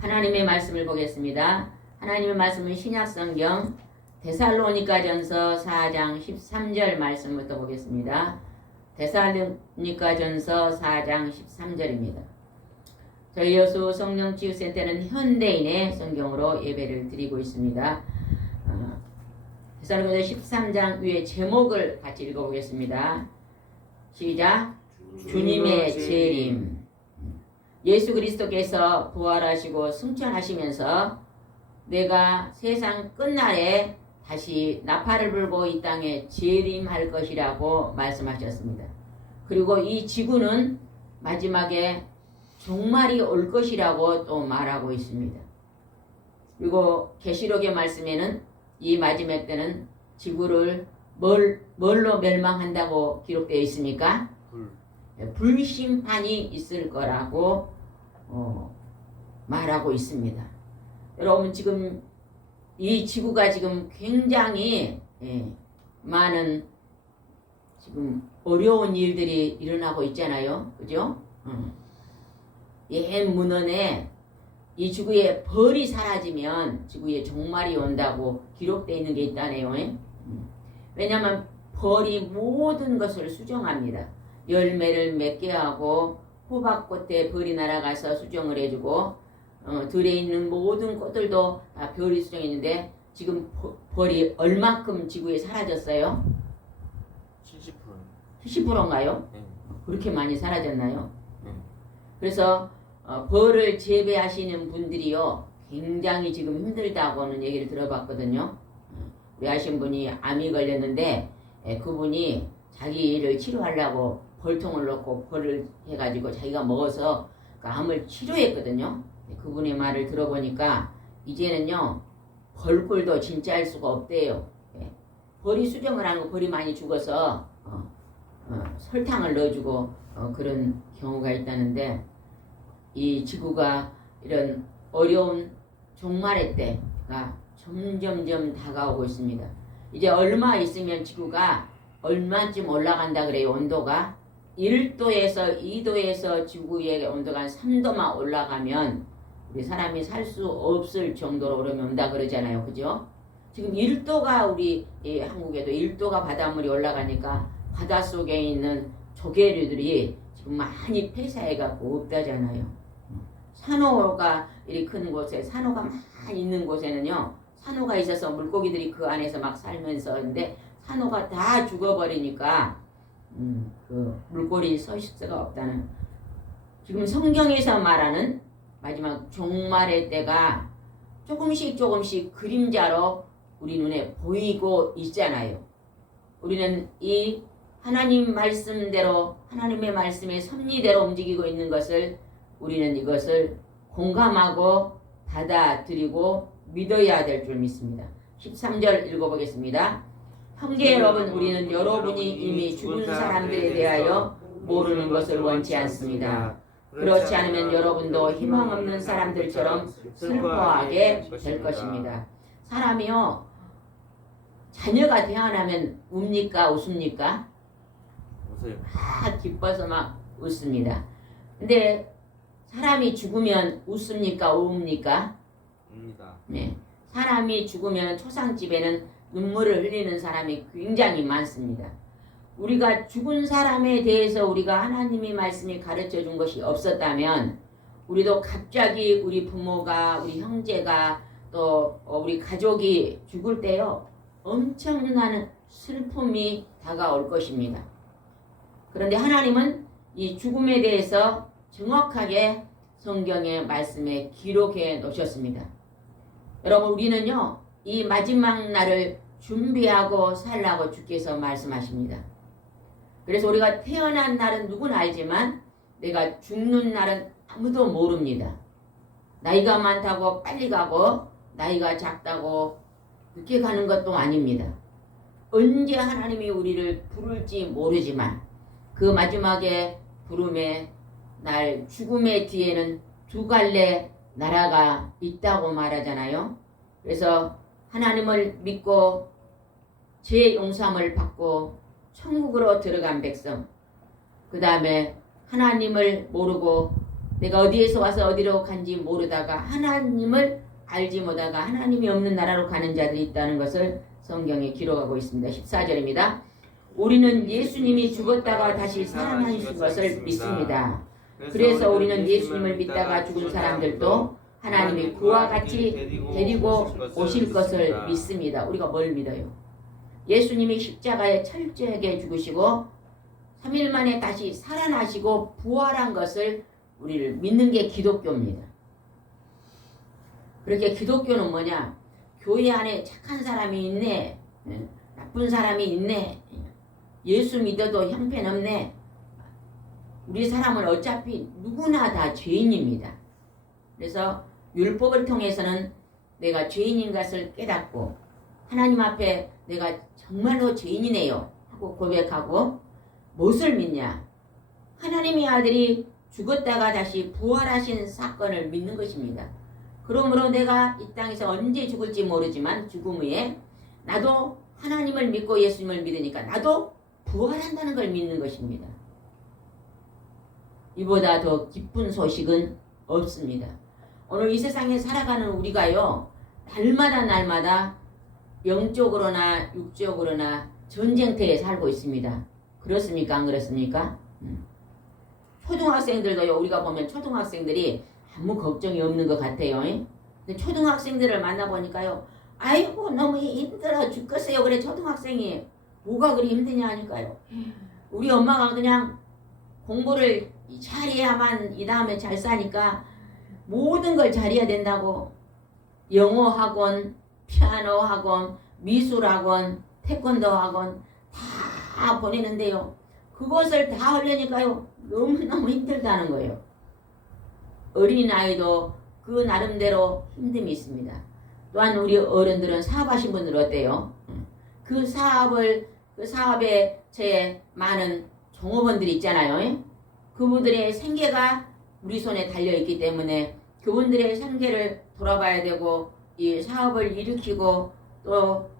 하나님의 말씀을 보겠습니다. 하나님의 말씀은 신약성경 데살로니가전서 4장 13절 말씀부터 보겠습니다. 데살로니가전서 4장 13절입니다. 저희 여수 성령치유센터는 현대인의 성경으로 예배를 드리고 있습니다. 데살로니가전서 13장 위에 제목을 같이 읽어보겠습니다. 시작. 주님의 재림. 예수 그리스도께서 부활하시고 승천하시면서 내가 세상 끝날에 다시 나팔을 불고 이 땅에 재림할 것이라고 말씀하셨습니다. 그리고 이 지구는 마지막에 종말이 올 것이라고 또 말하고 있습니다. 그리고 계시록의 말씀에는 이 마지막 때는 지구를 뭘로 멸망한다고 기록되어 있습니까? 불심판이 있을 거라고 말하고 있습니다. 여러분 지금 이 지구가 지금 굉장히 많은 지금 어려운 일들이 일어나고 있잖아요. 그죠? 옛 문헌에 이 지구에 벌이 사라지면 지구에 종말이 온다고 기록되어 있는 게 있다네요. 왜냐하면 벌이 모든 것을 수정합니다. 열매를 맺게 하고 호박꽃에 벌이 날아가서 수정을 해주고 들에 있는 모든 꽃들도 다 별이 수정했는데 지금 벌이 얼마큼 지구에 사라졌어요? 70%인가요? 네. 그렇게 많이 사라졌나요? 네. 그래서 벌을 재배하시는 분들이요 굉장히 지금 힘들다고는 얘기를 들어봤거든요. 우리 아신 분이 암이 걸렸는데 그분이 자기 일을 치료하려고 벌통을 넣고 벌을 해가지고 자기가 먹어서 그 암을 치료했거든요. 그분의 말을 들어보니까 이제는요 벌꿀도 진짜 할 수가 없대요. 벌이 수정을 하는 거 벌이 많이 죽어서 설탕을 넣어주고 그런 경우가 있다는데 이 지구가 이런 어려운 종말의 때가 점점점 다가오고 있습니다. 이제 얼마 있으면 지구가 얼마쯤 올라간다 그래요. 온도가 1도에서 2도에서 지구의 온도가 한 3도만 올라가면 우리 사람이 살 수 없을 정도로 오르면다 그러잖아요. 그죠? 지금 1도가 우리 한국에도 1도가 바닷물이 올라가니까 바닷속에 있는 조개류들이 지금 많이 폐사해갖고 없다잖아요. 산호가 이리 큰 곳에 산호가 많이 있는 곳에는요 산호가 있어서 물고기들이 그 안에서 막 살면서인데 산호가 다 죽어버리니까 그 물고기 설 수가 없다는 지금 성경에서 말하는 마지막 종말의 때가 조금씩 그림자로 우리 눈에 보이고 있잖아요. 우리는 이 하나님 말씀대로 하나님의 말씀의 섭리대로 움직이고 있는 것을 우리는 이것을 공감하고 받아들이고 믿어야 될 줄 믿습니다. 13절 읽어보겠습니다. 형제 여러분, 우리는 여러분이 이미 죽은 사람들에 대하여 모르는 것을 원치 않습니다. 그렇지 않으면 여러분도 희망 없는 사람들처럼 슬퍼하게 될 것입니다. 사람이요 자녀가 태어나면 웁니까 웃습니까? 웃어요. 기뻐서 막 웃습니다. 근데 사람이 죽으면 웃습니까 우웁니까? 웁니다. 네. 사람이 죽으면 초상집에는 눈물을 흘리는 사람이 굉장히 많습니다. 우리가 죽은 사람에 대해서 우리가 하나님의 말씀이 가르쳐 준 것이 없었다면 우리도 갑자기 우리 부모가 우리 형제가 또 우리 가족이 죽을 때요 엄청난 슬픔이 다가올 것입니다. 그런데 하나님은 이 죽음에 대해서 정확하게 성경의 말씀에 기록해 놓으셨습니다. 여러분 우리는요 이 마지막 날을 준비하고 살라고 주께서 말씀하십니다. 그래서 우리가 태어난 날은 누구나 알지만 내가 죽는 날은 아무도 모릅니다. 나이가 많다고 빨리 가고 나이가 작다고 늦게 가는 것도 아닙니다. 언제 하나님이 우리를 부를지 모르지만 그 마지막에 부름의 날 죽음의 뒤에는 두 갈래 나라가 있다고 말하잖아요. 그래서 하나님을 믿고 죄 용서함을 받고 천국으로 들어간 백성, 그 다음에 하나님을 모르고 내가 어디에서 와서 어디로 간지 모르다가 하나님을 알지 못하다가 하나님이 없는 나라로 가는 자들이 있다는 것을 성경에 기록하고 있습니다. 14절입니다. 우리는 예수님이 죽었다가 다시 살아나신 것을 믿습니다. 그래서 우리는 예수님을 믿다가 죽은 사람들도 하나님이 그와 같이 데리고 오실 것을 믿습니다. 우리가 뭘 믿어요? 예수님이 십자가에 철저하게 죽으시고 3일 만에 다시 살아나시고 부활한 것을 우리를 믿는 게 기독교입니다. 그렇게 기독교는 뭐냐? 교회 안에 착한 사람이 있네, 나쁜 사람이 있네, 예수 믿어도 형편없네. 우리 사람은 어차피 누구나 다 죄인입니다. 그래서 율법을 통해서는 내가 죄인인 것을 깨닫고 하나님 앞에 내가 정말로 죄인이네요 하고 고백하고 무엇을 믿냐? 하나님의 아들이 죽었다가 다시 부활하신 사건을 믿는 것입니다. 그러므로 내가 이 땅에서 언제 죽을지 모르지만 죽음 후에 나도 하나님을 믿고 예수님을 믿으니까 나도 부활한다는 걸 믿는 것입니다. 이보다 더 기쁜 소식은 없습니다. 오늘 이 세상에 살아가는 우리가요 날마다 영적으로나 육적으로나 전쟁터에 살고 있습니다. 그렇습니까? 안 그렇습니까? 초등학생들도요 우리가 보면 초등학생들이 아무 걱정이 없는 것 같아요. 근데 초등학생들을 만나보니까요 아이고 너무 힘들어 죽겠어요. 그래 초등학생이 뭐가 그리 힘드냐 하니까요 우리 엄마가 그냥 공부를 잘해야만 이 다음에 잘 사니까 모든 걸 잘해야 된다고 영어 학원, 피아노 학원, 미술 학원, 태권도 학원 다 보내는데요. 그것을 다 하려니까요 너무너무 힘들다는 거예요. 어린아이도 그 나름대로 힘듦이 있습니다. 또한 우리 어른들은 사업하신 분들 어때요? 그 사업에 제 많은 종업원들이 있잖아요. 그분들의 생계가 우리 손에 달려있기 때문에 그분들의 생계를 돌아봐야 되고 이 사업을 일으키고 또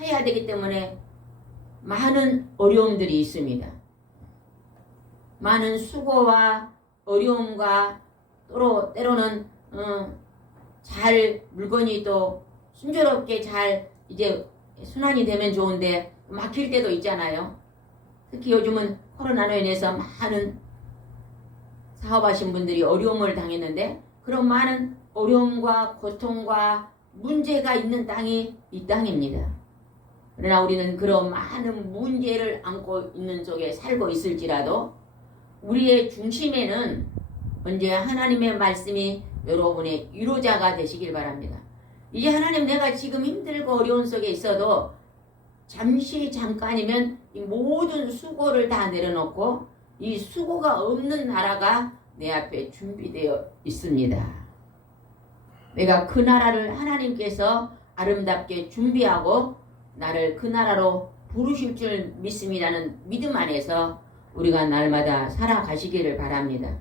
해야 되기 때문에 많은 어려움들이 있습니다. 많은 수고와 어려움과 때로는 잘 물건이 또 순조롭게 잘 이제 순환이 되면 좋은데 막힐 때도 있잖아요. 특히 요즘은 코로나로 인해서 많은 사업하신 분들이 어려움을 당했는데 그런 많은 어려움과 고통과 문제가 있는 땅이 이 땅입니다. 그러나 우리는 그런 많은 문제를 안고 있는 속에 살고 있을지라도 우리의 중심에는 언제 하나님의 말씀이 여러분의 위로자가 되시길 바랍니다. 이제 하나님, 내가 지금 힘들고 어려운 속에 있어도 잠깐이면 이 모든 수고를 다 내려놓고 이 수고가 없는 나라가 내 앞에 준비되어 있습니다. 내가 그 나라를 하나님께서 아름답게 준비하고 나를 그 나라로 부르실 줄 믿습니다는 믿음 안에서 우리가 날마다 살아가시기를 바랍니다.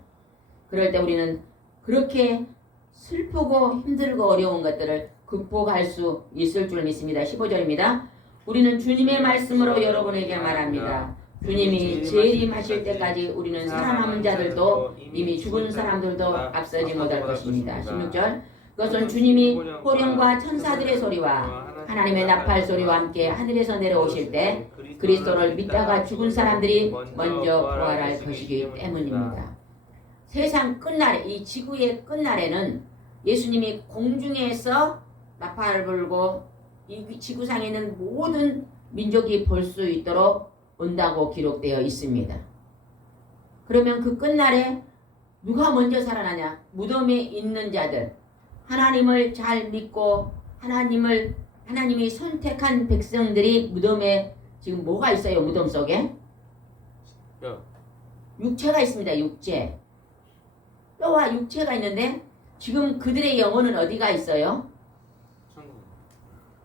그럴 때 우리는 그렇게 슬프고 힘들고 어려운 것들을 극복할 수 있을 줄 믿습니다. 15절입니다. 우리는 주님의 말씀으로 여러분에게 말합니다. 주님이 재림하실 때까지 우리는 살아남은 자들도 이미 죽은 사람들도 앞서지 못할 것입니다. 16절. 그것은 주님이 호령과 천사들의 소리와 하나님의 나팔 소리와 함께 하늘에서 내려오실 때 그리스도를 믿다가 죽은 사람들이 먼저 부활할 것이기 때문입니다. 세상 끝날에, 이 지구의 끝날에는 예수님이 공중에서 나팔을 불고 이 지구상에 있는 모든 민족이 볼 수 있도록 온다고 기록되어 있습니다. 그러면 그 끝날에 누가 먼저 살아나냐? 무덤에 있는 자들, 하나님을 잘 믿고 하나님이 선택한 백성들이 무덤에 지금 뭐가 있어요? 무덤 속에? 육체가 있습니다. 육체. 뼈와 육체가 있는데 지금 그들의 영혼은 어디가 있어요?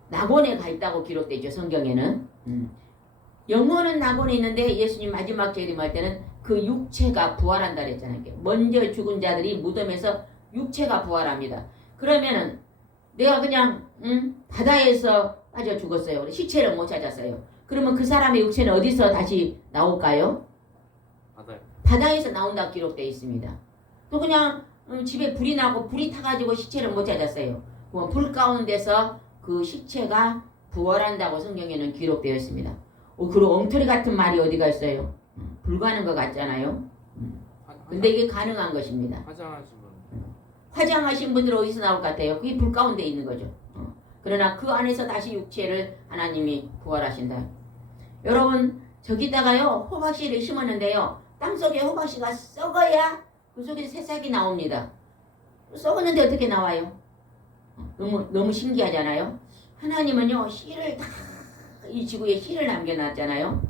낙원에 가 있다고 기록되어 있죠. 성경에는. 영혼은 낙원에 있는데 예수님 마지막 재림할 때는 그 육체가 부활한다 그랬잖아요. 먼저 죽은 자들이 무덤에서 육체가 부활합니다. 그러면은 내가 그냥 바다에서 빠져 죽었어요. 시체를 못 찾았어요. 그러면 그 사람의 육체는 어디서 다시 나올까요? 바다에서 나온다 기록되어 있습니다. 또 그냥 집에 불이 나고 불이 타가지고 시체를 못 찾았어요. 그럼 불 가운데서 그 시체가 부활한다고 성경에는 기록되어 있습니다. 그리고 엉터리 같은 말이 어디가 있어요? 불가능한 것 같잖아요. 근데 이게 가능한 것입니다. 화장하신 분들 어디서 나올 것 같아요? 그게 불 가운데 있는 거죠. 그러나 그 안에서 다시 육체를 하나님이 부활하신다. 여러분, 저기다가요 호박씨를 심었는데요, 땅속에 호박씨가 썩어야 그 속에서 새싹이 나옵니다. 썩었는데 어떻게 나와요? 너무 신기하잖아요. 하나님은요 씨를 다 이 지구에 씨를 남겨놨잖아요.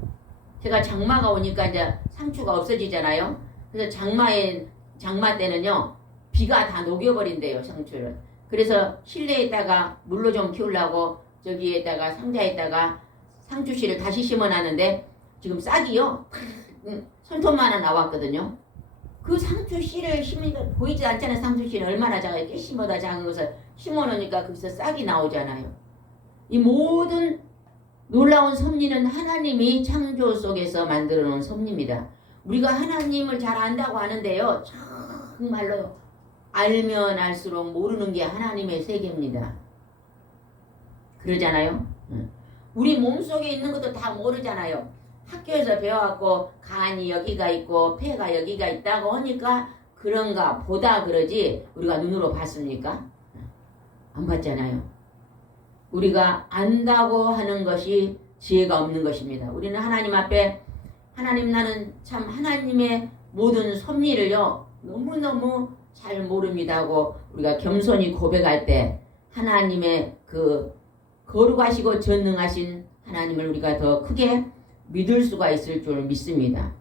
제가 장마가 오니까 이제 상추가 없어지잖아요. 그래서 장마 때는요 비가 다 녹여버린대요, 상추를. 그래서 실내에다가 물로 좀 키우려고 저기에다가 상자에다가 상추씨를 다시 심어놨는데 지금 싹이요 손톱만한 나왔거든요. 그 상추씨를 심으니까 보이지 않잖아요. 상추씨는 얼마나 작아요. 깨심보다 작은 것을 심어놓으니까 거기서 싹이 나오잖아요. 이 모든 놀라운 섭리는 하나님이 창조 속에서 만들어 놓은 섭리입니다. 우리가 하나님을 잘 안다고 하는데요, 정말로 알면 알수록 모르는 게 하나님의 세계입니다. 그러잖아요. 우리 몸속에 있는 것도 다 모르잖아요. 학교에서 배워갖고 간이 여기가 있고 폐가 여기가 있다고 하니까 그런가 보다 그러지 우리가 눈으로 봤습니까? 안 봤잖아요. 우리가 안다고 하는 것이 지혜가 없는 것입니다. 우리는 하나님 앞에 하나님, 나는 참 하나님의 모든 섭리를요 너무너무 잘 모릅니다 하고 우리가 겸손히 고백할 때 하나님의 그 거룩하시고 전능하신 하나님을 우리가 더 크게 믿을 수가 있을 줄 믿습니다.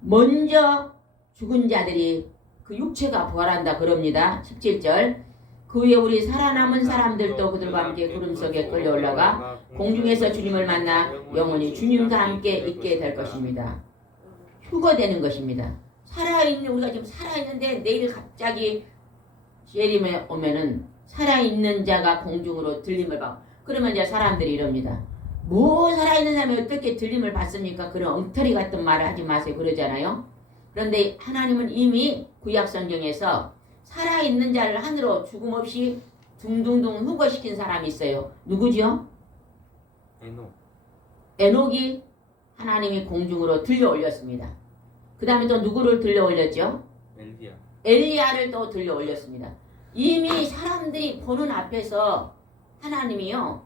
먼저 죽은 자들이 그 육체가 부활한다 그럽니다. 17절. 그 후에 우리 살아남은 사람들도 그들과 함께 구름 속에 끌려 올라가 공중에서 주님을 만나 영원히 주님과 함께 있게 될 것입니다. 휴거되는 것입니다. 우리가 지금 살아있는데 내일 갑자기 재림에 오면은 살아있는 자가 공중으로 들림을 받고, 그러면 이제 사람들이 이럽니다. 뭐 살아있는 사람이 어떻게 들림을 받습니까? 그런 엉터리 같은 말을 하지 마세요 그러잖아요. 그런데 하나님은 이미 구약 성경에서 살아있는 자를 하늘로 죽음 없이 둥둥둥 후거시킨 사람이 있어요. 누구죠? 에녹이 하나님이 공중으로 들려 올렸습니다. 그 다음에 또 누구를 들려 올렸죠? 엘리야를 또 들려 올렸습니다. 이미 사람들이 보는 앞에서 하나님이요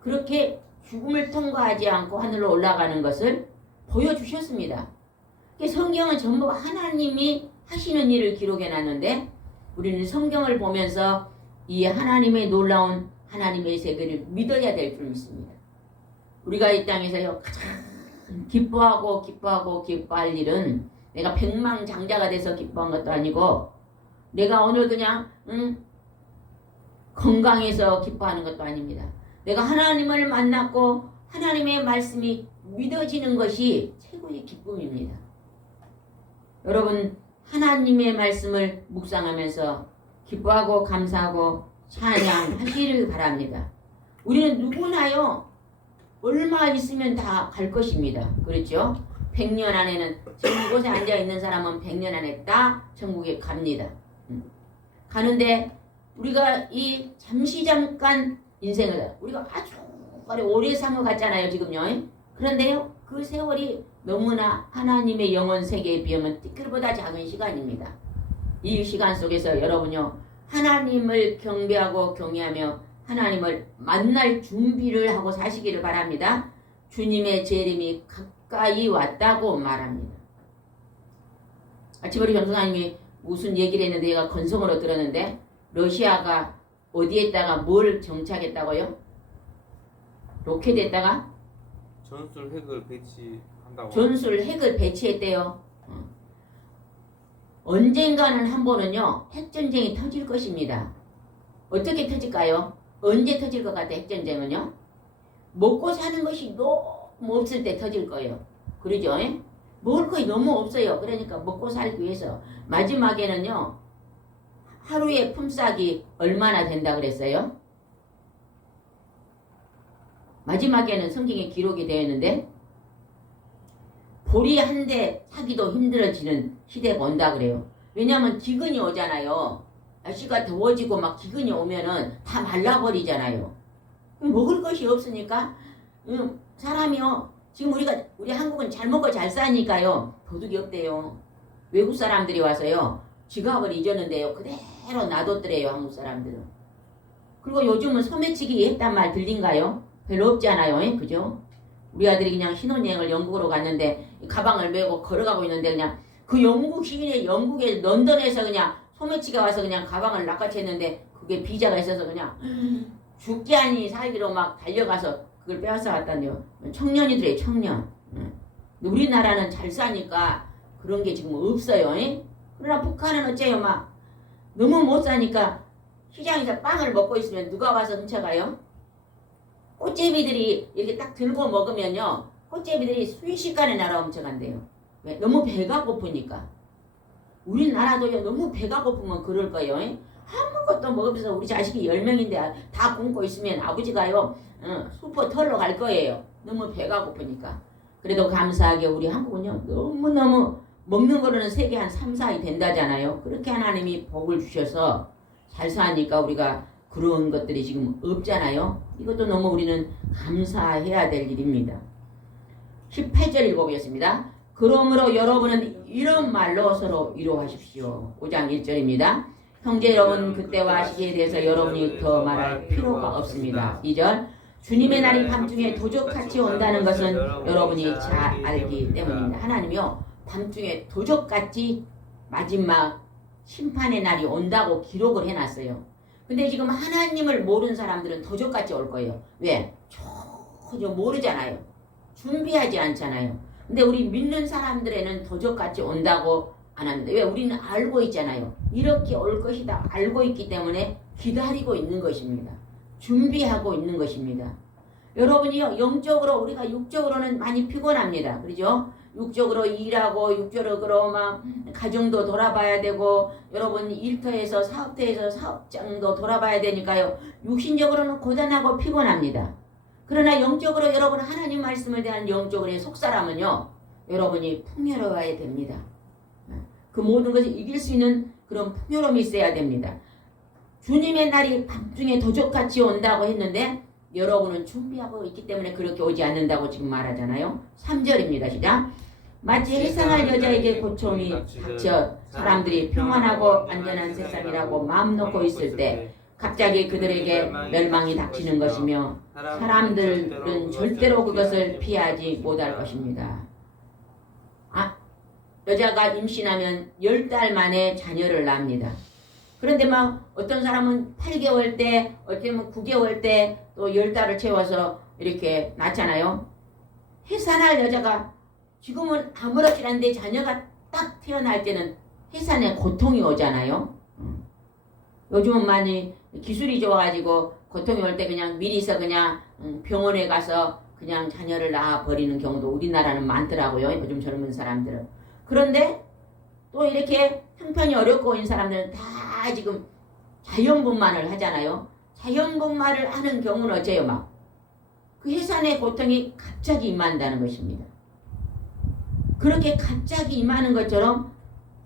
그렇게 죽음을 통과하지 않고 하늘로 올라가는 것을 보여주셨습니다. 성경은 전부 하나님이 하시는 일을 기록해 놨는데 우리는 성경을 보면서 이 하나님의 놀라운 하나님의 세계를 믿어야 될 줄 믿습니다. 우리가 이 땅에서요 가장 기뻐할 일은 내가 백망장자가 돼서 기뻐한 것도 아니고 내가 오늘 그냥 건강해서 기뻐하는 것도 아닙니다. 내가 하나님을 만났고 하나님의 말씀이 믿어지는 것이 최고의 기쁨입니다. 여러분 하나님의 말씀을 묵상하면서 기뻐하고 감사하고 찬양하시길 바랍니다. 우리는 누구나요 얼마 있으면 다 갈 것입니다. 그렇죠? 100년 안에는 지금 이곳에 앉아있는 사람은 100년 안에 다 천국에 갑니다. 가는데 우리가 이 잠깐 인생을 우리가 아주 오래 산 것 같잖아요 지금요. 그런데요 그 세월이 너무나 하나님의 영원 세계에 비하면 티끌보다 작은 시간입니다. 이 시간 속에서 여러분요 하나님을 경배하고 경외하며 하나님을 만날 준비를 하고 사시기를 바랍니다. 주님의 재림이 가까이 왔다고 말합니다. 아침에 우리 전도사님이 무슨 얘기를 했는데 얘가 건성으로 들었는데 러시아가 어디에다가 뭘 정착했다고요? 로켓에다가 전술 핵을 배치한다고. 전술 핵을 배치했대요. 언젠가는 한 번은요 핵전쟁이 터질 것입니다. 어떻게 터질까요? 언제 터질 것 같아 핵전쟁은요? 먹고 사는 것이 너무 없을 때 터질 거예요. 그러죠? 먹을 것이 너무 없어요. 그러니까 먹고 살기 위해서 마지막에는요 하루의 품삯이 얼마나 된다 그랬어요? 마지막에는 성경에 기록이 되어 있는데 보리 한 대 사기도 힘들어지는 시대가 온다 그래요. 왜냐하면 기근이 오잖아요. 날씨가 더워지고 막 기근이 오면은 다 말라버리잖아요. 먹을 것이 없으니까 사람이요 지금 우리 한국은 잘 먹고 잘 사니까요 도둑이 없대요. 외국 사람들이 와서요 지갑을 잊었는데요 그대로 놔뒀더래요 한국 사람들은. 그리고 요즘은 소매치기 했단 말 들린가요? 별로 없잖아요. 그죠? 우리 아들이 그냥 신혼여행을 영국으로 갔는데 가방을 메고 걸어가고 있는데 그냥 그 영국 시인의 영국의 런던에서 그냥 소매치기가 와서 그냥 가방을 낚아챘는데 그게 비자가 있어서 그냥 죽기 아니 살기로 막 달려가서 그걸 빼앗아 왔다네요. 청년이더래요 청년. 우리나라는 잘 사니까 그런 게 지금 없어요. 그러나 북한은 어째요 막 너무 못 사니까 시장에서 빵을 먹고 있으면 누가 와서 훔쳐가요? 꽃제비들이 이렇게 딱 들고 먹으면요 꽃제비들이 순식간에 날아 훔쳐간대요. 왜? 너무 배가 고프니까. 우리나라도요 너무 배가 고프면 그럴 거예요. 아무것도 먹으면서 우리 자식이 10명인데 다 굶고 있으면 아버지가요 슈퍼 털러 갈 거예요. 너무 배가 고프니까. 그래도 감사하게 우리 한국은요 너무너무 먹는 거로는 세계 한 3, 4위 된다잖아요. 그렇게 하나님이 복을 주셔서 잘 사니까 우리가 그런 것들이 지금 없잖아요. 이것도 너무 우리는 감사해야 될 일입니다. 18절 읽어보겠습니다. 그러므로 여러분은 이런 말로 서로 위로하십시오. 5장 1절입니다. 형제 여러분 그때와 시기에 대해서 여러분이 더 말할 필요가 없습니다. 2절 주님의 날이 밤중에 도적같이 온다는 것은 여러분이 잘 알기 때문입니다. 하나님이요 밤중에 도적같이 마지막 심판의 날이 온다고 기록을 해놨어요. 근데 지금 하나님을 모르는 사람들은 도적같이 올 거예요. 왜? 전혀 모르잖아요. 준비하지 않잖아요. 근데 우리 믿는 사람들에는 도적같이 온다고 안 하는데 왜? 우리는 알고 있잖아요. 이렇게 올 것이다 알고 있기 때문에 기다리고 있는 것입니다. 준비하고 있는 것입니다. 여러분이요 영적으로 우리가 육적으로는 많이 피곤합니다. 그렇죠? 육적으로 일하고 육적으로 막 가정도 돌아봐야 되고 여러분 일터에서 사업터에서 사업장도 돌아봐야 되니까요. 육신적으로는 고단하고 피곤합니다. 그러나 영적으로 여러분 하나님 말씀을 대한 영적으로의 속사람은요. 여러분이 풍요로워야 됩니다. 그 모든 것을 이길 수 있는 그런 풍요로움이 있어야 됩니다. 주님의 날이 밤중에 도적같이 온다고 했는데 여러분은 준비하고 있기 때문에 그렇게 오지 않는다고 지금 말하잖아요. 3절입니다. 시작. 마치 해산할 여자에게 고통이 닥쳐 사람들이 평안하고 안전한 세상이라고 마음 놓고 있을 때 갑자기 그들에게 멸망이 닥치는 것이며 사람들은 절대로 그것을 피하지 못할 것입니다. 여자가 임신하면 10달 만에 자녀를 낳습니다. 그런데 막 어떤 사람은 8개월 때, 어쩌면 9개월 때 또 10달을 채워서 이렇게 낳잖아요. 해산할 여자가 지금은 아무렇지 않은데 자녀가 딱 태어날 때는 해산의 고통이 오잖아요. 요즘은 많이 기술이 좋아가지고 고통이 올 때 그냥 미리서 그냥 병원에 가서 그냥 자녀를 낳아 버리는 경우도 우리나라는 많더라고요. 요즘 젊은 사람들은. 그런데 또 이렇게 형편이 어렵고 있는 사람들은 다 지금 자연분만을 하잖아요. 자연분만을 하는 경우는 어째요? 막 그 해산의 고통이 갑자기 임한다는 것입니다. 그렇게 갑자기 임하는 것처럼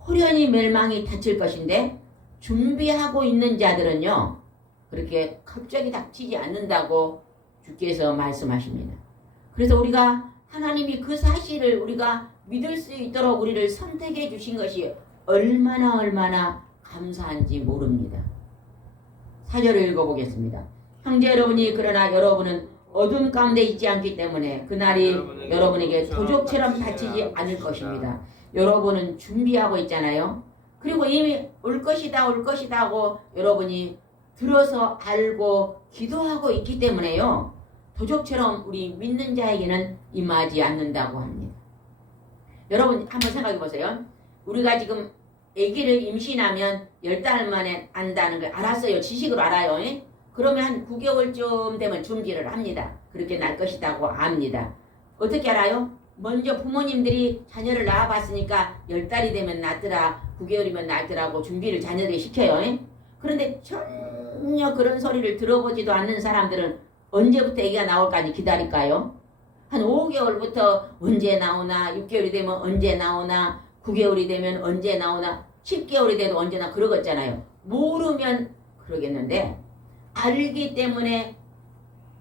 호련히 멸망이 닥칠 것인데 준비하고 있는 자들은요 그렇게 갑자기 닥치지 않는다고 주께서 말씀하십니다. 그래서 우리가 하나님이 그 사실을 우리가 믿을 수 있도록 우리를 선택해 주신 것이 얼마나 감사한지 모릅니다. 4절을 읽어보겠습니다. 형제 여러분이 그러나 여러분은 어둠 가운데 있지 않기 때문에 그날이 여러분에게 도적처럼 닥치지 않을 것입니다. 여러분은 준비하고 있잖아요. 그리고 이미 올 것이다 하고 여러분이 들어서 알고 기도하고 있기 때문에요. 도적처럼 우리 믿는 자에게는 임하지 않는다고 합니다. 여러분 한번 생각해 보세요. 우리가 지금 아기를 임신하면 10달 만에 안다는 걸 알았어요. 지식으로 알아요. 그러면 한 9개월쯤 되면 준비를 합니다. 그렇게 날 것이라고 압니다. 어떻게 알아요? 먼저 부모님들이 자녀를 낳아봤으니까 10달이 되면 낳더라, 9개월이면 낳더라고 준비를 자녀들이 시켜요. 그런데 전혀 그런 소리를 들어보지도 않는 사람들은 언제부터 아기가 나올까지 기다릴까요? 한 5개월부터 언제 나오나, 6개월이 되면 언제 나오나, 9개월이 되면 언제 나오나, 10개월이 돼도 언제나 그러겠잖아요. 모르면 그러겠는데 알기 때문에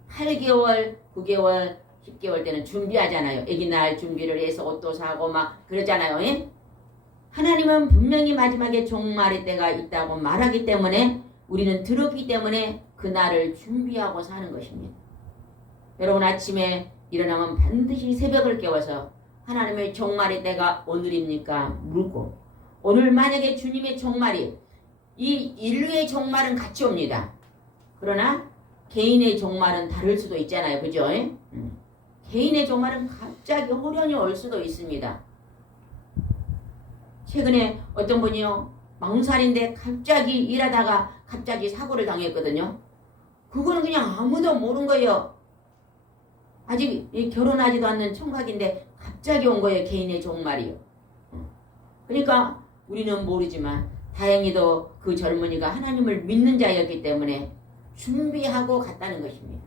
8개월, 9개월, 10개월 때는 준비하잖아요. 아기 낳을 준비를 해서 옷도 사고 막 그러잖아요. 하나님은 분명히 마지막에 종말의 때가 있다고 말하기 때문에 우리는 들었기 때문에 그날을 준비하고 사는 것입니다. 여러분 아침에 일어나면 반드시 새벽을 깨워서 하나님의 종말의 때가 오늘입니까? 묻고 오늘 만약에 주님의 종말이 이 인류의 종말은 같이 옵니다. 그러나 개인의 종말은 다를 수도 있잖아요. 그죠? 개인의 종말은 갑자기 호련히 올 수도 있습니다. 최근에 어떤 분이요. 망살인데 갑자기 일하다가 갑자기 사고를 당했거든요. 그거는 그냥 아무도 모르는 거예요. 아직 결혼하지도 않는 총각인데 갑자기 온 거예요. 개인의 종말이요. 그러니까 우리는 모르지만 다행히도 그 젊은이가 하나님을 믿는 자였기 때문에 준비하고 갔다는 것입니다.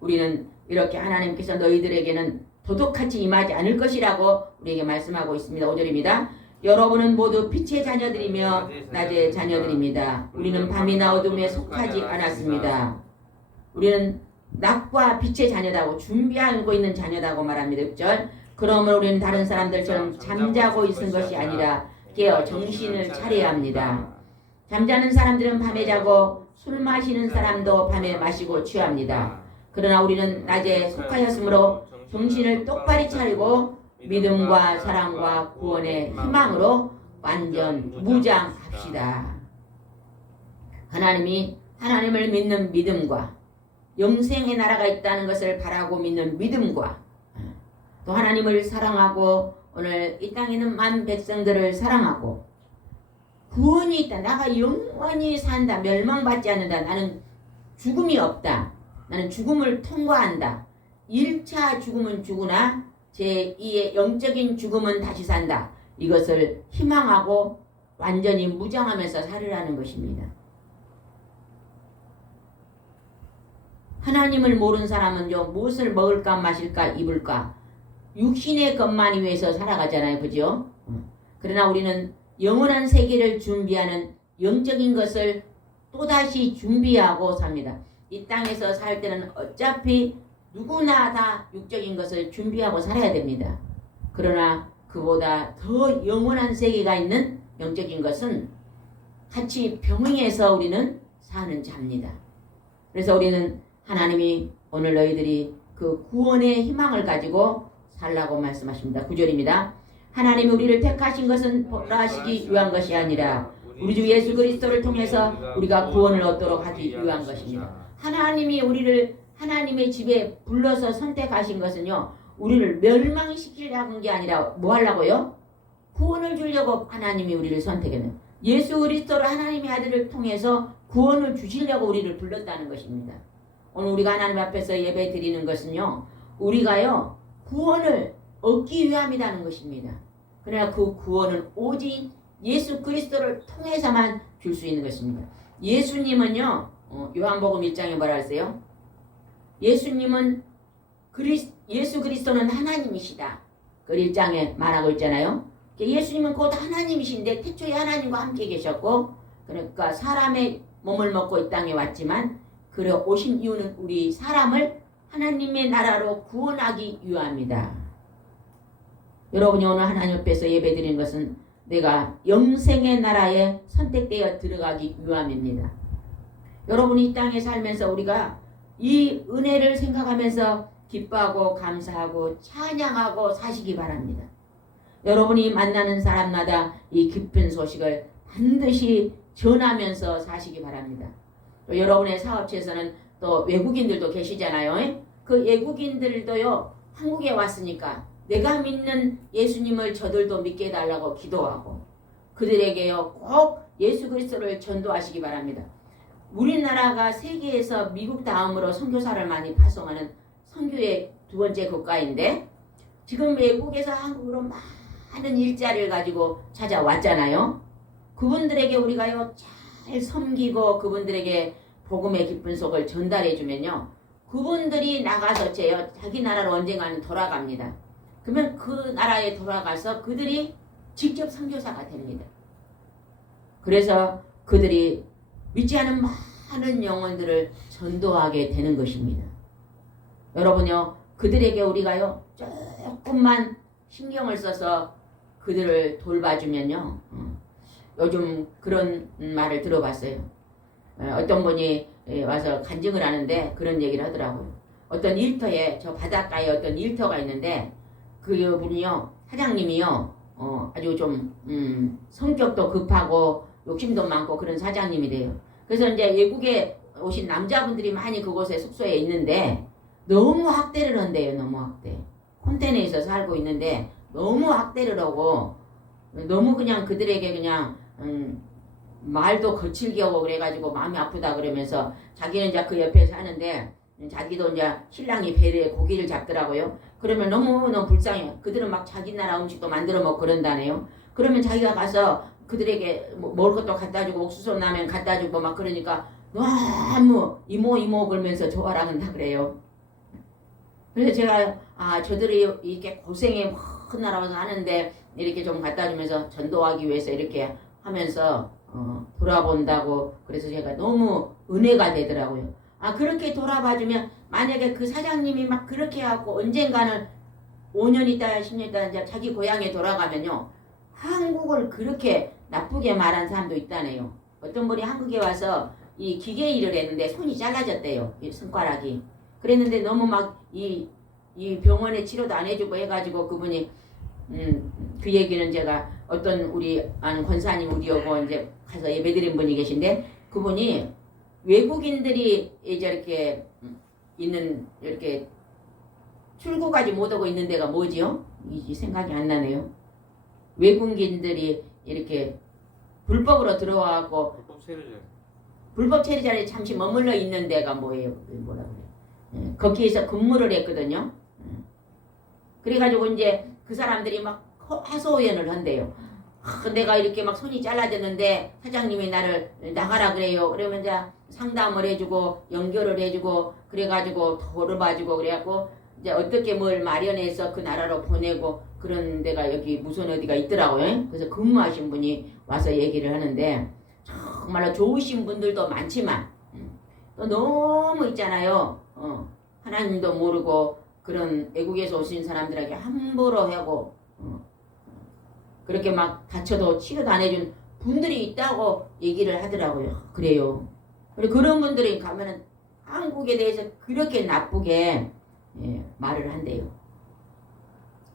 우리는 이렇게 하나님께서 너희들에게는 도둑같이 임하지 않을 것이라고 우리에게 말씀하고 있습니다. 5절입니다. 여러분은 모두 빛의 자녀들이며 낮의 자녀들입니다. 우리는 밤이나 어둠에 속하지 않았습니다. 우리는 낮과 빛의 자녀다고 준비하고 있는 자녀다고 말합니다. 6절. 그러므로 우리는 다른 사람들처럼 잠자고 있는 것이 아니라 깨어 정신을 차려야 합니다. 잠자는 사람들은 밤에 자고 술 마시는 사람도 밤에 마시고 취합니다. 그러나 우리는 낮에 속하였으므로 정신을 똑바로 차리고 믿음과 사랑과 구원의 희망으로 완전 무장합시다. 하나님을 믿는 믿음과 영생의 나라가 있다는 것을 바라고 믿는 믿음과 또 하나님을 사랑하고 오늘 이 땅에 있는 많은 백성들을 사랑하고 구원이 있다. 나가 영원히 산다. 멸망받지 않는다. 나는 죽음이 없다. 나는 죽음을 통과한다. 1차 죽음은 죽으나 제2의 영적인 죽음은 다시 산다. 이것을 희망하고 완전히 무장하면서 살으라는 것입니다. 하나님을 모르는 사람은요. 무엇을 먹을까 마실까 입을까 육신의 것만 위해서 살아가잖아요. 그죠? 그러나 우리는 영원한 세계를 준비하는 영적인 것을 또다시 준비하고 삽니다. 이 땅에서 살 때는 어차피 누구나 다 육적인 것을 준비하고 살아야 됩니다. 그러나 그보다 더 영원한 세계가 있는 영적인 것은 같이 병행해서 우리는 사는 자입니다. 그래서 우리는 하나님이 오늘 너희들이 그 구원의 희망을 가지고 살라고 말씀하십니다. 9절입니다. 하나님이 우리를 택하신 것은 벌하시기 위한 것이 아니라 우리 주 예수 그리스도를 통해서 우리가 구원을 얻도록 하기 위한 것입니다. 하나님이 우리를 하나님의 집에 불러서 선택하신 것은요, 우리를 멸망시키려고 한 게 아니라 뭐 하려고요? 구원을 주려고 하나님이 우리를 선택했는, 예수 그리스도를 하나님의 아들을 통해서 구원을 주시려고 우리를 불렀다는 것입니다. 오늘 우리가 하나님 앞에서 예배 드리는 것은요, 우리가요 구원을 얻기 위함이라는 것입니다. 그러나 그 구원은 오직 예수 그리스도를 통해서만 줄 수 있는 것입니다. 예수님은요, 요한복음 1장에 뭐라 했어요? 예수님은 예수 그리스도는 하나님이시다. 그 1장에 말하고 있잖아요. 예수님은 곧 하나님이신데 태초에 하나님과 함께 계셨고, 그러니까 사람의 몸을 먹고 이 땅에 왔지만 그래 오신 이유는 우리 사람을 하나님의 나라로 구원하기 위함이다. 여러분이 오늘 하나님 앞에서 예배드리는 것은 내가 영생의 나라에 선택되어 들어가기 위함입니다. 여러분이 이 땅에 살면서 우리가 이 은혜를 생각하면서 기뻐하고 감사하고 찬양하고 사시기 바랍니다. 여러분이 만나는 사람마다 이 기쁜 소식을 반드시 전하면서 사시기 바랍니다. 또 여러분의 사업체에서는 또 외국인들도 계시잖아요. 그 외국인들도요, 한국에 왔으니까 내가 믿는 예수님을 저들도 믿게 해달라고 기도하고 그들에게요 꼭 예수 그리스도를 전도하시기 바랍니다. 우리나라가 세계에서 미국 다음으로 선교사를 많이 파송하는 선교의 두 번째 국가인데, 지금 외국에서 한국으로 많은 일자리를 가지고 찾아왔잖아요. 그분들에게 우리가요 잘 섬기고 그분들에게 복음의 기쁜 속을 전달해 주면요, 그분들이 나가서 자기 나라로 언젠가는 돌아갑니다. 그러면 그 나라에 돌아가서 그들이 직접 선교사가 됩니다. 그래서 그들이 믿지 않은 많은 영혼들을 전도하게 되는 것입니다. 여러분요, 그들에게 우리가요 조금만 신경을 써서 그들을 돌봐주면요, 요즘 그런 말을 들어봤어요. 어떤 분이 와서 간증을 하는데 그런 얘기를 하더라고요. 어떤 일터에, 저 바닷가에 어떤 일터가 있는데 그 분이요, 사장님이요 아주 좀 성격도 급하고 욕심도 많고 그런 사장님이래요. 그래서 이제 외국에 오신 남자분들이 많이 그곳에 숙소에 있는데 너무 학대를 한대요. 너무 학대. 콘테이너에서 살고 있는데 너무 학대를 하고 너무 그냥 그들에게 그냥 말도 거칠게 하고 그래가지고 마음이 아프다 그러면서 자기는 이제 그 옆에 사는데 자기도 이제 신랑이 배에 고기를 잡더라고요. 그러면 너무너무 불쌍해요. 그들은 막 자기 나라 음식도 만들어 먹고 그런다네요. 그러면 자기가 가서 그들에게 먹을 것도 갖다 주고 옥수수 라면 갖다 주고 막 그러니까 너무 이모 그러면서 좋아라 한다 그래요. 그래서 제가 저들이 이렇게 고생에 큰 나라 와서 하는데 이렇게 좀 갖다 주면서 전도하기 위해서 이렇게 하면서 돌아본다고, 그래서 제가 너무 은혜가 되더라고요. 그렇게 돌아봐주면 만약에 그 사장님이 막 그렇게 하고 언젠가는 5년 있다 10년 있다 이제 자기 고향에 돌아가면요, 한국을 그렇게 나쁘게 말한 사람도 있다네요. 어떤 분이 한국에 와서 이 기계 일을 했는데 손이 잘라졌대요. 이 손가락이. 그랬는데 너무 막 이 병원에 치료도 안 해주고 해가지고 그분이 그 얘기는 제가 어떤 우리 아는 권사님 우리 오고 이제 가서 예배드린 분이 계신데, 그분이 외국인들이 이제 이렇게 있는 이렇게 출국까지 못하고 있는 데가 뭐지요? 이 생각이 안 나네요. 외국인들이 이렇게 불법으로 들어와갖고 불법 체류자리 잠시 머물러 있는 데가 뭐예요? 뭐라 그래요? 거기에서 근무를 했거든요. 그래가지고 이제 그 사람들이 막 하소연을 한대요. 내가 이렇게 막 손이 잘라졌는데 사장님이 나를 나가라 그래요. 그러면 이제 상담을 해주고 연결을 해주고 그래가지고 돌봐주고 그래갖고 이제 어떻게 뭘 마련해서 그 나라로 보내고 그런 데가 여기 무슨 어디가 있더라고요. 그래서 근무하신 분이 와서 얘기를 하는데 정말로 좋으신 분들도 많지만 또 너무 있잖아요. 하나님도 모르고 그런 외국에서 오신 사람들에게 함부로 하고 그렇게 막 다쳐도 치료도 안 해준 분들이 있다고 얘기를 하더라고요. 그래요. 그리고 그런 분들이 가면은 한국에 대해서 그렇게 나쁘게 말을 한대요.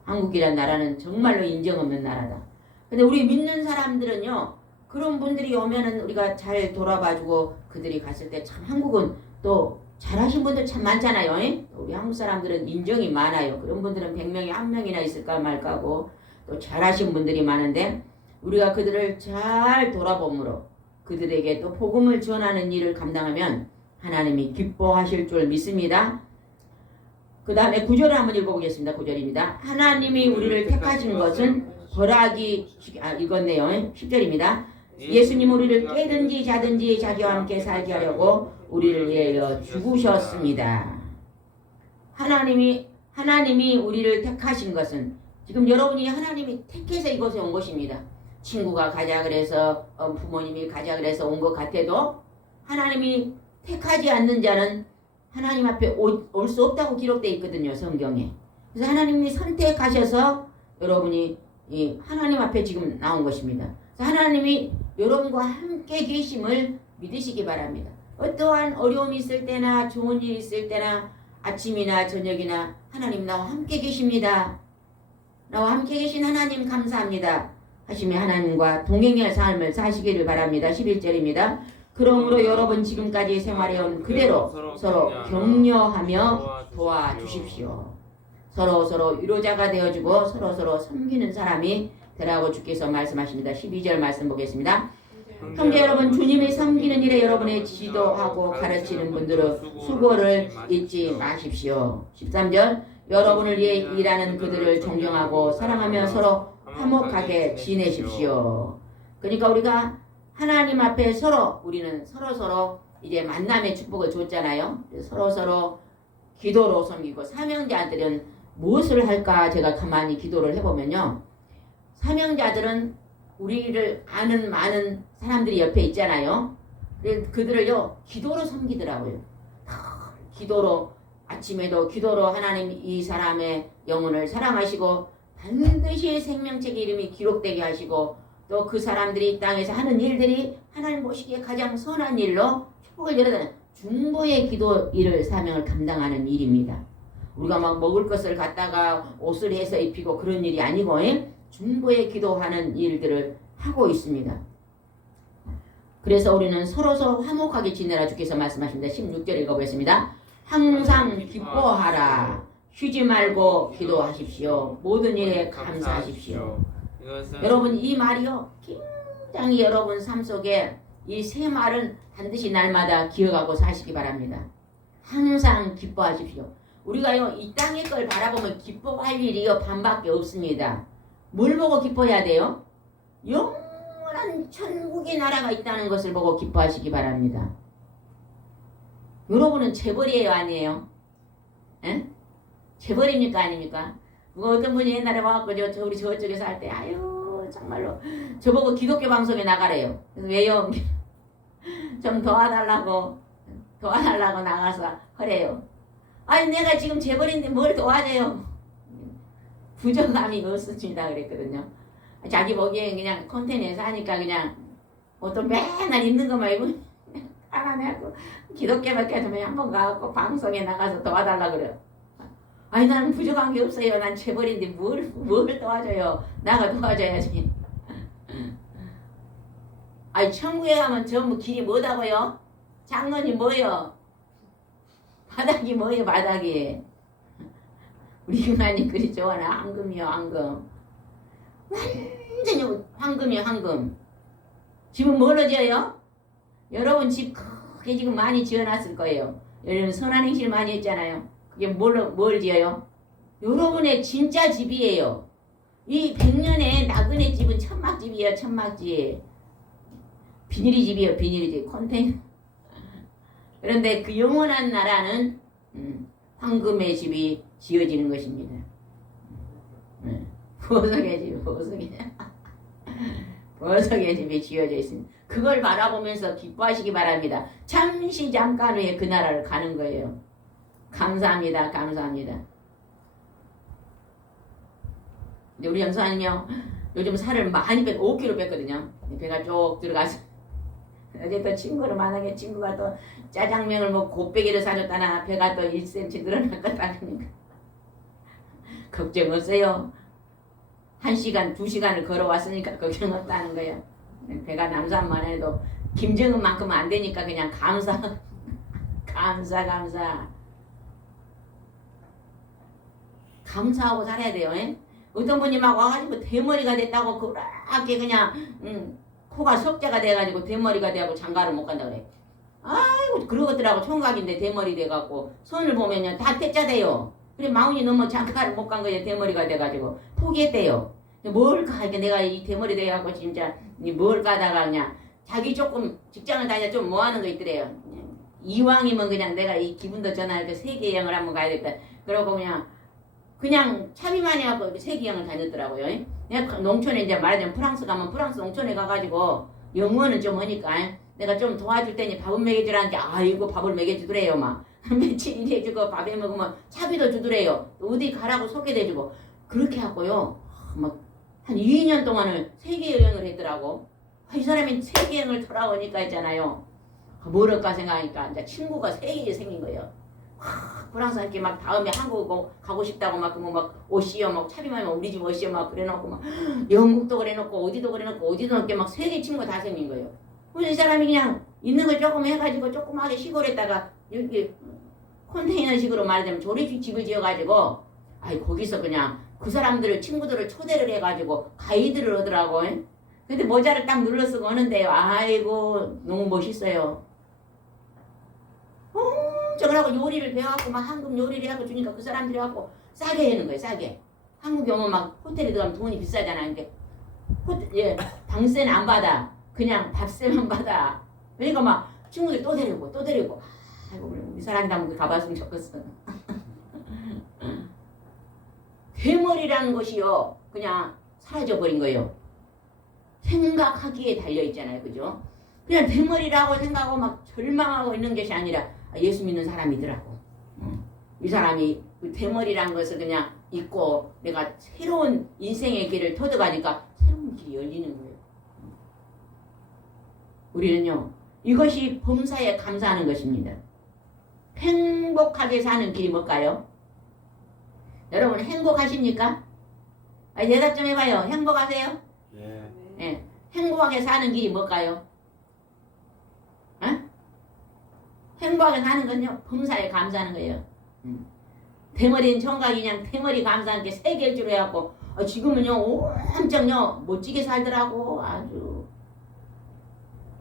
한국이란 나라는 정말로 인정 없는 나라다. 근데 우리 믿는 사람들은요, 그런 분들이 오면은 우리가 잘 돌아봐주고 그들이 갔을 때 참 한국은 또 잘하신 분들 참 많잖아요. 우리 한국 사람들은 인정이 많아요. 그런 분들은 100명에 1명이나 있을까 말까고 또 잘하신 분들이 많은데 우리가 그들을 잘 돌아봄으로 그들에게 또 복음을 전하는 일을 감당하면 하나님이 기뻐하실 줄 믿습니다. 그 다음에 9절을 한번 읽어보겠습니다. 9절입니다. 하나님이 우리를 택하신 것은 읽었네요. 10절입니다. 예수님 우리를 깨든지 자든지 자기와 함께 살게 하려고 우리를 위하여 죽으셨습니다. 하나님이 우리를 택하신 것은 지금 여러분이 하나님이 택해서 이곳에 온 것입니다. 친구가 가자 그래서 부모님이 가자 그래서 온 것 같아도 하나님이 택하지 않는 자는 하나님 앞에 올 수 없다고 기록되어 있거든요. 성경에. 그래서 하나님이 선택하셔서 여러분이 이 하나님 앞에 지금 나온 것입니다. 그래서 하나님이 여러분과 함께 계심을 믿으시기 바랍니다. 어떠한 어려움이 있을 때나 좋은 일이 있을 때나 아침이나 저녁이나 하나님 나와 함께 계십니다. 나와 함께 계신 하나님 감사합니다. 하시며 하나님과 동행의 삶을 사시기를 바랍니다. 11절입니다. 그러므로 여러분 지금까지 생활해온 그대로 서로 격려하며 도와주십시오. 서로 위로자가 되어주고 서로 섬기는 사람이 되라고 주께서 말씀하십니다. 12절 말씀 보겠습니다. 형제 여러분 주님이 섬기는 일에 여러분의 지도하고 가르치는 분들의 수고를 잊지 마십시오. 13절 여러분을 위해 일하는 그들을 존경하고 사랑하며 서로 화목하게 지내십시오. 그러니까 우리가 하나님 앞에 우리는 서로 이제 만남의 축복을 줬잖아요. 서로 기도로 섬기고 사명자들은 무엇을 할까 제가 가만히 기도를 해보면요. 사명자들은 우리를 아는 많은 사람들이 옆에 있잖아요. 그들을요 기도로 섬기더라고요. 기도로 아침에도 기도로 하나님 이 사람의 영혼을 사랑하시고 반드시 생명책의 이름이 기록되게 하시고 또 그 사람들이 이 땅에서 하는 일들이 하나님 보시기에 가장 선한 일로 축복을 열어다는 중보의 기도 일을 사명을 감당하는 일입니다. 우리가 막 먹을 것을 갖다가 옷을 해서 입히고 그런 일이 아니고 중보의 기도하는 일들을 하고 있습니다. 그래서 우리는 서로 화목하게 지내라 주께서 말씀하십니다. 16절 읽어보겠습니다. 항상 기뻐하라. 쉬지 말고 기도하십시오. 모든 일에 감사하십시오. 여러분 이 말이요 굉장히 여러분 삶 속에 이 세 말은 반드시 날마다 기억하고 사시기 바랍니다. 항상 기뻐하십시오. 우리가요 이 땅의 걸 바라보면 기뻐할 일이요 반밖에 없습니다. 뭘 보고 기뻐해야 돼요? 영원한 천국의 나라가 있다는 것을 보고 기뻐하시기 바랍니다. 여러분은 재벌이에요 아니에요? 에? 재벌입니까 아닙니까? 어떤 분이 옛날에 와갖고 우리 저쪽에서 할 때 아유 정말로 저보고 기독교 방송에 나가래요. 그래서 왜요? 좀 도와달라고 나가서 하래요. 아니 내가 지금 재벌인데 뭘 도와줘요? 부정감이 없습니다 그랬거든요. 자기 보기엔 그냥 콘텐츠에서 하니까 그냥 어떤 맨날 있는 것만 입고 알아내고 기독교밖에 좀 한번 가갖고 방송에 나가서 도와달라 그래요. 아니 나는 부족한 게 없어요. 난 재벌인데 뭘 도와줘요. 나가 도와줘야지. 아니 천국에 가면 전부 길이 뭐다고요? 장론이 뭐요? 바닥이 뭐요 바닥이. 우리 인간이 그리 좋아하나 황금이요 황금. 완전히 황금이요 황금. 집은 뭘로 지어요? 여러분 집 크게 지금 많이 지어놨을 거예요. 여러분 선한 행실 많이 했잖아요. 그게 뭘 지어요? 여러분의 진짜 집이에요. 이 100년의 나그네 집은 천막집이에요. 천막집. 비닐이 집이에요. 비닐이 집. 컨테이너. 그런데 그 영원한 나라는 황금의 집이 지어지는 것입니다. 보석의 집. 보석의 집이 지어져 있습니다. 그걸 바라보면서 기뻐하시기 바랍니다. 잠시 잠깐 후에 그 나라를 가는 거예요. 감사합니다. 감사합니다. 이제 우리 연수아는요 요즘 살을 많이 5kg 뺐거든요. 배가 쭉 들어가서 어제 또 친구를 만나게 친구가 또 짜장면을 뭐 곱빼기를 사줬다나 배가 또 1cm 늘어났다 그러니까 걱정 없어요. 1시간 2시간을 걸어왔으니까 걱정 없다는 거예요. 배가 남산만 해도 김정은만큼은 안 되니까 그냥 감사 감사하고 살아야 돼요. 에? 어떤 분이 막 와가지고 대머리가 됐다고 그렇게 그냥 코가 석자가 돼가지고 대머리가 돼가지고 장가를 못 간다 그래. 아이고 그러더라고. 총각인데 대머리 돼갖고 손을 보면요 다 태자 돼요. 그래 마흔이 넘어 장가를 못 간 거예요. 대머리가 돼가지고 포기했대요. 뭘까 이게 내가 이 대머리 돼갖고 진짜 뭘 까다가 그냥 자기 조금 직장을 다니다 좀 뭐하는 거 있더래요. 이왕이면 그냥 내가 이 기분도 전환해서 세계 여행을 한번 가야겠다. 그러고 그냥 차비만 해갖고 세계 여행을 다녔더라고요. 내가 농촌에 이제 말하자면 프랑스 가면 프랑스 농촌에 가가지고 영어는 좀 하니까 내가 좀 도와줄 테니 밥은 먹여주라는데 아이고 밥을 먹여주더래요. 막 며칠 일해주고 밥에 먹으면 차비도 주더래요. 어디 가라고 소개해주고 그렇게 하고요. 막 한 2년 동안을 세계 여행을 했더라고. 이 사람이 세계 여행을 돌아오니까 있잖아요. 뭐랄까 생각하니까 이제 친구가 3개 생긴 거예요. 프랑스 이렇게 막 다음에 한국 가고 싶다고 막 그러면 막 오시오 막 차비만 우리 집 오시오 막 그래놓고 막 영국도 그래놓고 어디도 그래놓고 어디도 이렇게 막 3개 친구가 다 생긴 거예요. 그래서 이 사람이 그냥 있는 걸 조금 해가지고 조그맣게 시골에다가 이렇게 컨테이너식으로 말하자면 조립집을 지어가지고 거기서 그냥 그 사람들을 친구들을 초대를 해가지고 가이드를 하더라고. 근데 모자를 딱 눌러쓰고 오는데요. 아이고 너무 멋있어요. 저거라고 요리를 배워갖고 막 한국 요리를 해갖고 주니까 그 사람들이 갖고 싸게 해는 거예요. 싸게. 한국에 오면 막 호텔에 들어가면 돈이 비싸잖아. 이게 방세는 안 받아. 그냥 밥세만 받아. 그러니까 막 친구들 또 데리고. 아이고 우리 사람이 한번 가봤으면 좋겠어. 대머리라는 것이요 그냥 사라져버린 거예요. 생각하기에 달려있잖아요. 그죠? 그냥 대머리라고 생각하고 막 절망하고 있는 것이 아니라 예수 믿는 사람이더라고. 이 사람이 그 대머리란 것을 그냥 잊고 내가 새로운 인생의 길을 터득하니까 새로운 길이 열리는 거예요. 우리는요 이것이 범사에 감사하는 것입니다. 행복하게 사는 길이 뭘까요? 여러분 행복하십니까? 대답 좀 해봐요. 행복하세요? 예. 예. 행복하게 사는 길이 뭘까요? 행복하게 사는 건요 범사에 감사하는 거예요. 대머리는 총각이 그냥 대머리 감사하는 게 3개일 줄 해갖고 지금은요 엄청요 멋지게 살더라고. 아주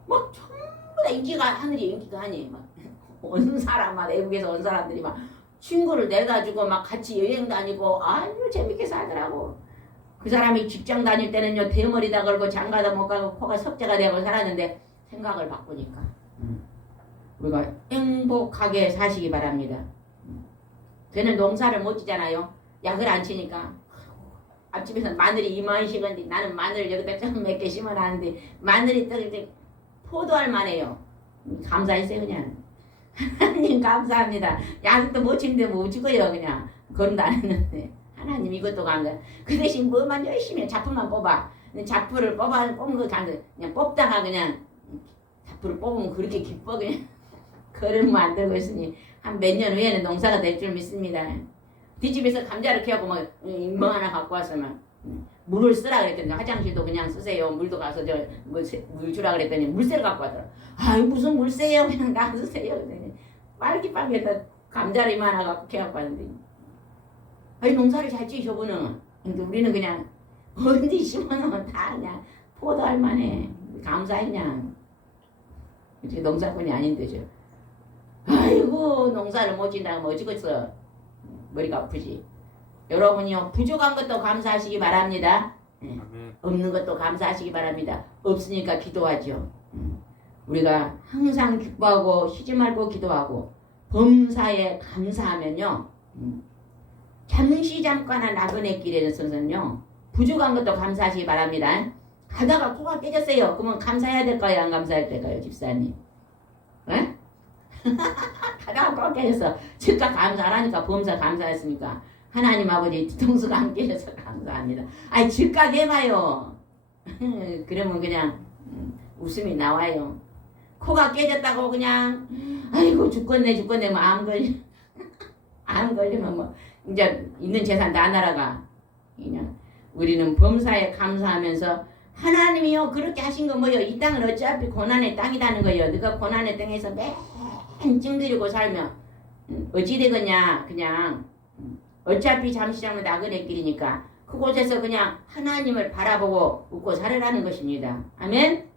막 전부 다 인기가 하늘이 인기가 아니에요. 막 온 사람마다 외국에서 온 사람들이 막 친구를 내가지고 막 같이 여행 다니고 아주 재밌게 살더라고. 그 사람이 직장 다닐 때는요 대머리다 걸고 장가도 못 가고 코가 석자가 되고 살았는데 생각을 바꾸니까 우리가 행복하게 사시기 바랍니다. 저는 농사를 못 지잖아요. 약을 안 치니까 앞집에서 마늘이 이만씩인데 나는 마늘을 여기다 좀 몇 개 심어놨는데 마늘이 떡 포도알 만해요. 감사했어요 그냥. 하나님 감사합니다. 약도 못 치는데 뭐 죽어요 그냥. 그런도 안 했는데 하나님 이것도 감사. 그 대신 뭐만 열심히 작품만 뽑아. 작품을 뽑은 거 감사. 그냥 뽑다가 그냥 작품을 뽑으면 그렇게 기뻐 그냥. 걸음 만들고 있으니 한 몇 년 후에는 농사가 될 줄 믿습니다. 뒷집에서 감자를 캐고 뭐 하나 갖고 왔으면 물을 쓰라 그랬더니 화장실도 그냥 쓰세요. 물도 가서 물 주라 그랬더니 물새를 갖고 왔더라. 아이 무슨 물새요 그냥 놔두세요. 그랬더니 빨기빨기해서 감자를 이만하나 갖고 캐갖고 왔는데 아이 농사를 잘 지으셔 보는. 근데 우리는 그냥 어디 심어놓으면 다 그냥 포도할 만해. 감사했냐. 이제 농사꾼이 아닌데죠. 아이고 농사를 못 짓는다고 뭐 어찌겠어. 머리가 아프지. 여러분이요 부족한 것도 감사하시기 바랍니다. 없는 것도 감사하시기 바랍니다. 없으니까 기도하죠. 우리가 항상 기뻐하고 쉬지 말고 기도하고 범사에 감사하면요 잠시 잠깐의 나그네 길에서는요 부족한 것도 감사하시기 바랍니다. 가다가 코가 깨졌어요. 그러면 감사해야 될까요? 안 감사해야 될까요? 집사님? 에? 가다가 코가 깨졌어. 즉각 감사 안 하니까 범사 감사했으니까 하나님 아버지 뒤통수가 함께 해서 감사합니다. 아이 즉각 해봐요. 그러면 그냥 웃음이 나와요. 코가 깨졌다고 그냥 아이고 죽겠네 뭐 암 걸리면 뭐 이제 있는 재산 다 날아가. 그냥 우리는 범사에 감사하면서 하나님이요 그렇게 하신 거 뭐요 이 땅은 어차피 고난의 땅이라는 거요. 네가 고난의 땅에서 맨 찡그리고 살면 어찌 되겠냐. 그냥 어차피 잠시장은 나그네 길이니까 그곳에서 그냥 하나님을 바라보고 웃고 살으라는 것입니다. 아멘.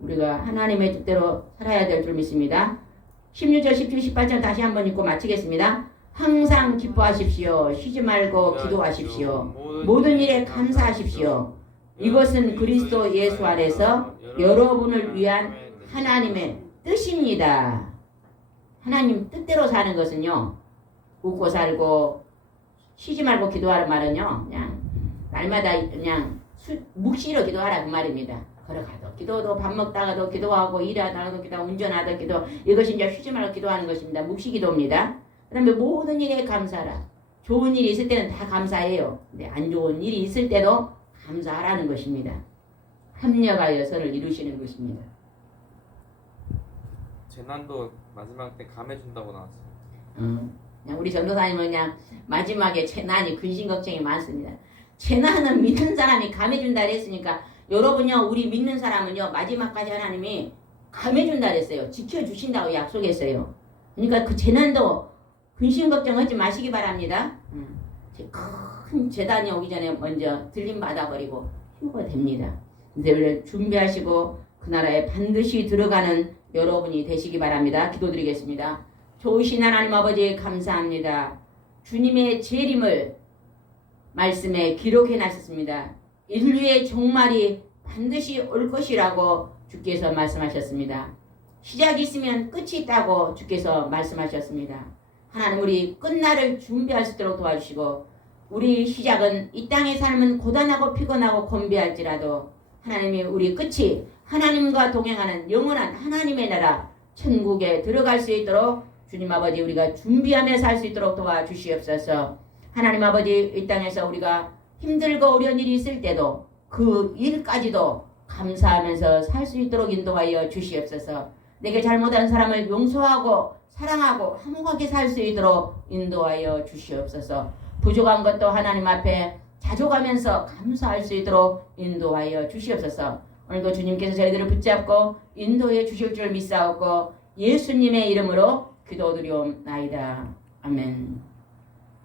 우리가 하나님의 뜻대로 살아야 될 줄 믿습니다. 16절 17, 18절 다시 한번 읽고 마치겠습니다. 항상 기뻐하십시오. 쉬지 말고 기도하십시오. 모든 일에 감사하십시오. 이것은 그리스도 예수 안에서 여러분을 위한 하나님의 뜻입니다. 하나님 뜻대로 사는 것은요. 웃고 살고 쉬지 말고 기도하는 말은요. 그냥 날마다 그냥 묵시로 기도하라 그 말입니다. 걸어가도 기도도 밥 먹다가도 기도하고 일하다가도 기도하고 운전하다 기도 이것이 이제 쉬지 말고 기도하는 것입니다. 묵시 기도입니다. 그러면 모든 일에 감사하라. 좋은 일이 있을 때는 다 감사해요. 근데 안 좋은 일이 있을 때도 감사하라는 것입니다. 합력하여 선을 이루시는 것입니다. 재난도 마지막 때 감해준다고 나왔어요. 그냥 우리 전도사님은 그냥 마지막에 재난이 근심 걱정이 많습니다. 재난은 믿는 사람이 감해준다 그랬으니까 여러분요 우리 믿는 사람은요 마지막까지 하나님이 감해준다 그랬어요. 지켜주신다고 약속했어요. 그러니까 그 재난도 근심 걱정하지 마시기 바랍니다. 큰 재난이 오기 전에 먼저 들림 받아버리고 휴거됩니다. 늘 준비하시고 그 나라에 반드시 들어가는 여러분이 되시기 바랍니다. 기도드리겠습니다. 좋으신 하나님 아버지 감사합니다. 주님의 재림을 말씀에 기록해 놨습니다. 인류의 종말이 반드시 올 것이라고 주께서 말씀하셨습니다. 시작이 있으면 끝이 있다고 주께서 말씀하셨습니다. 하나님 우리 끝날을 준비할 수 있도록 도와주시고 우리 시작은 이 땅의 삶은 고단하고 피곤하고 곤비할지라도 하나님이 우리 끝이 하나님과 동행하는 영원한 하나님의 나라 천국에 들어갈 수 있도록 주님 아버지 우리가 준비하며 살 수 있도록 도와주시옵소서. 하나님 아버지 이 땅에서 우리가 힘들고 어려운 일이 있을 때도 그 일까지도 감사하면서 살 수 있도록 인도하여 주시옵소서. 내게 잘못한 사람을 용서하고 사랑하고 화목하게 살 수 있도록 인도하여 주시옵소서. 부족한 것도 하나님 앞에 자족하면서 감사할 수 있도록 인도하여 주시옵소서. 오늘도 주님께서 저희들을 붙잡고 인도해 주실 줄 믿사옵고 예수님의 이름으로 기도드리옵나이다. 아멘.